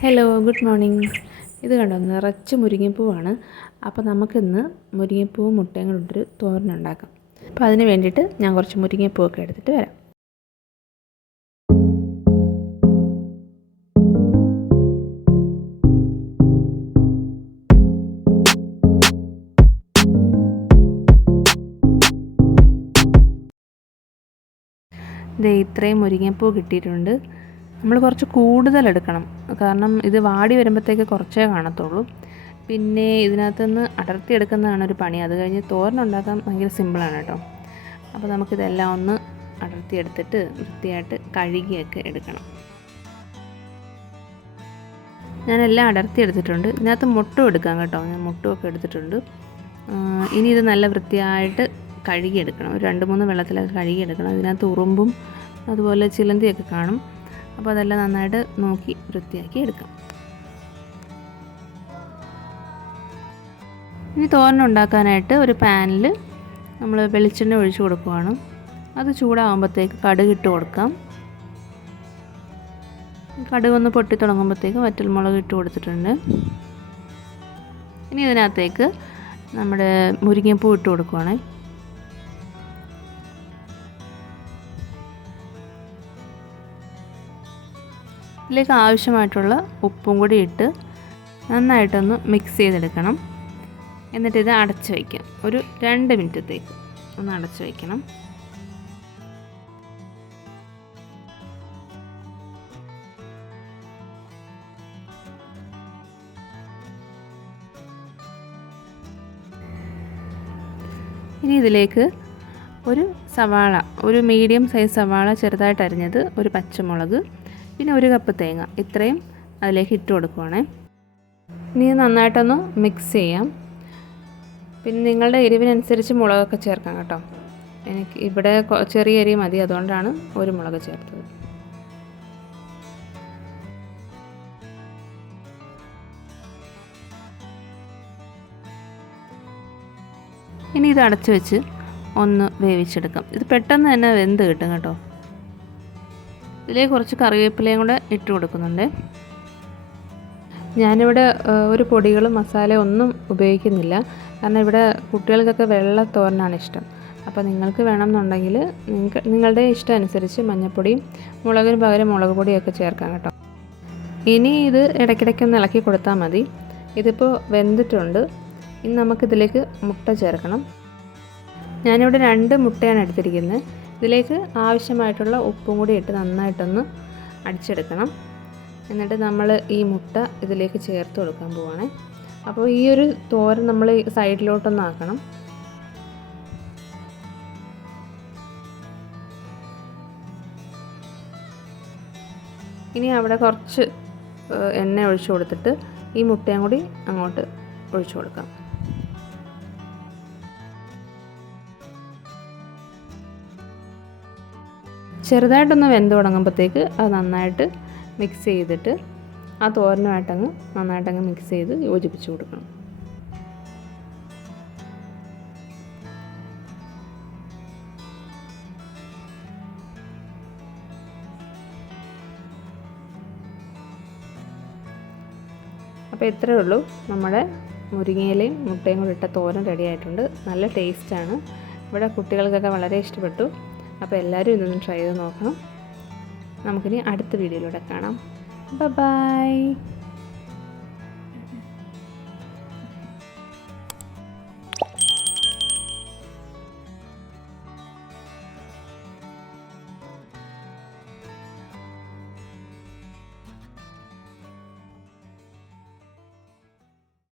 Hello good morning ഇത് കണ്ടോ നിറച്ച് മുരിങ്ങപ്പൂവാണ്. അപ്പോൾ നമുക്കിന്ന് മുരിങ്ങപ്പൂവും മുട്ടയും കൊണ്ടൊരു തോരനുണ്ടാക്കാം അപ്പോൾ അതിന് വേണ്ടിയിട്ട് ഞാൻ കുറച്ച് മുരിങ്ങപ്പൂവൊക്കെ എടുത്തിട്ട് വരാം. ദേ ഇത്രയും മുരിങ്ങപ്പൂ കിട്ടിയിട്ടുണ്ട്. നമ്മൾ കുറച്ച് കൂടുതൽ എടുക്കണം. കാരണം ഇത് വാടി വരുമ്പോഴത്തേക്ക് കുറച്ചേ കാണത്തുള്ളൂ. പിന്നെ ഇതിനകത്തുനിന്ന് അടർത്തി എടുക്കുന്നതാണ് ഒരു പണി. അത് കഴിഞ്ഞ് തോരനുണ്ടാക്കാൻ ഭയങ്കര സിമ്പിളാണ് കേട്ടോ. അപ്പോൾ നമുക്കിതെല്ലാം ഒന്ന് അടർത്തി എടുത്തിട്ട് വൃത്തിയായിട്ട് കഴുകിയൊക്കെ എടുക്കണം. ഞാനെല്ലാം അടർത്തി എടുത്തിട്ടുണ്ട്. ഇതിനകത്ത് മുട്ടും എടുക്കാം കേട്ടോ. ഞാൻ മുട്ടുമൊക്കെ എടുത്തിട്ടുണ്ട്. ഇനി ഇത് നല്ല വൃത്തിയായിട്ട് കഴുകിയെടുക്കണം. ഒരു രണ്ട് മൂന്ന് വെള്ളത്തിലൊക്കെ കഴുകിയെടുക്കണം. ഇതിനകത്ത് ഉറുമ്പും അതുപോലെ ചിലന്തിയൊക്കെ കാണും. അപ്പോൾ അതെല്ലാം നന്നായിട്ട് നോക്കി വൃത്തിയാക്കി എടുക്കാം. ഇനി തോരൻ ഉണ്ടാക്കാനായിട്ട് ഒരു പാനിൽ നമ്മൾ വെളിച്ചെണ്ണ ഒഴിച്ചു കൊടുക്കുവാണ്. അത് ചൂടാകുമ്പോഴത്തേക്ക് കടുക് ഇട്ട് കൊടുക്കാം. കടുക് ഒന്ന് പൊട്ടി തുടങ്ങുമ്പോഴത്തേക്ക് വറ്റൽമുളക് ഇട്ട് കൊടുത്തിട്ടുണ്ട്. ഇനി ഇതിനകത്തേക്ക് നമ്മുടെ മുരിങ്ങപ്പൂ ഇട്ട് കൊടുക്കുവാണേ. ഇതിലേക്ക് ആവശ്യമായിട്ടുള്ള ഉപ്പും കൂടി ഇട്ട് നന്നായിട്ടൊന്ന് മിക്സ് ചെയ്തെടുക്കണം. എന്നിട്ട് ഇത് അടച്ച് വയ്ക്കാം ഒരു രണ്ട് മിനിറ്റത്തേക്ക് ഒന്ന് അടച്ച് വയ്ക്കണം ഇനി ഇതിലേക്ക് ഒരു സവാള ഒരു മീഡിയം സൈസ് സവാള ചെറുതായിട്ട് അരിഞ്ഞത് ഒരു പച്ചമുളക് പിന്നെ ഒരു കപ്പ് തേങ്ങ ഇത്രയും അതിലേക്ക് ഇട്ട് കൊടുക്കുവാണേ. ഇനി നന്നായിട്ടൊന്ന് മിക്സ് ചെയ്യാം. പിന്നെ നിങ്ങളുടെ എരിവിനനുസരിച്ച് മുളകൊക്കെ ചേർക്കാം കേട്ടോ. എനിക്ക് ഇവിടെ ചെറിയ എരി മതി അതുകൊണ്ടാണ് ഒരു മുളക് ചേർത്തത്. ഇനി ഇത് അടച്ചു വെച്ച് ഒന്ന് വേവിച്ചെടുക്കാം. ഇത് പെട്ടെന്ന് തന്നെ വെന്ത് കിട്ടും കേട്ടോ. ഇതിലേക്ക് കുറച്ച് കറിവേപ്പിലയും കൂടെ ഇട്ട് കൊടുക്കുന്നുണ്ട്. ഞാനിവിടെ ഒരു പൊടികളും മസാല ഒന്നും ഉപയോഗിക്കുന്നില്ല. കാരണം ഇവിടെ കുട്ടികൾക്കൊക്കെ വെള്ള തോരനാണ് ഇഷ്ടം. അപ്പോൾ നിങ്ങൾക്ക് വേണമെന്നുണ്ടെങ്കിൽ നിങ്ങൾക്ക് നിങ്ങളുടെ ഇഷ്ടം അനുസരിച്ച് മഞ്ഞൾപ്പൊടിയും മുളകിന് പകരം മുളക് പൊടിയൊക്കെ ചേർക്കാം കേട്ടോ. ഇനി ഇത് ഇടയ്ക്കിടയ്ക്ക് ഇളക്കി കൊടുത്താൽ മതി. ഇതിപ്പോൾ വെന്തിട്ടുണ്ട്. ഇനി നമുക്കിതിലേക്ക് മുട്ട ചേർക്കണം. ഞാനിവിടെ രണ്ട് മുട്ടയാണ് എടുത്തിരിക്കുന്നത്. ഇതിലേക്ക് ആവശ്യമായിട്ടുള്ള ഉപ്പും കൂടി ഇട്ട് നന്നായിട്ടൊന്ന് അടിച്ചെടുക്കണം. എന്നിട്ട് നമ്മൾ ഈ മുട്ട ഇതിലേക്ക് ചേർത്ത് കൊടുക്കാൻ പോവാണേ. അപ്പോൾ ഈ ഒരു തോരൻ നമ്മൾ സൈഡിലോട്ടൊന്ന് ആക്കണം. ഇനി അവിടെ കുറച്ച് എണ്ണ ഒഴിച്ചു കൊടുത്തിട്ട് ഈ മുട്ടയും കൂടി അങ്ങോട്ട് ഒഴിച്ചു കൊടുക്കാം. ചെറുതായിട്ടൊന്ന് വെന്ത് തുടങ്ങുമ്പോഴത്തേക്ക് അത് നന്നായിട്ട് മിക്സ് ചെയ്തിട്ട് ആ തോരനുമായിട്ടങ്ങ് നന്നായിട്ടങ്ങ് മിക്സ് ചെയ്ത് യോജിപ്പിച്ച് കൊടുക്കണം. അപ്പോൾ ഇത്രയേ ഉള്ളൂ. നമ്മുടെ മുരിങ്ങയിലയും മുട്ടയും കൂടി ഇട്ട തോരൻ റെഡി ആയിട്ടുണ്ട്. നല്ല ടേസ്റ്റാണ് ഇവിടെ കുട്ടികൾക്കൊക്കെ വളരെ ഇഷ്ടപ്പെട്ടു. അപ്പോൾ എല്ലാവരും ഇതൊന്ന് ട്രൈ ചെയ്ത് നോക്കണം. നമുക്കിനി അടുത്ത വീഡിയോയിലൂടെ കാണാം. ബൈ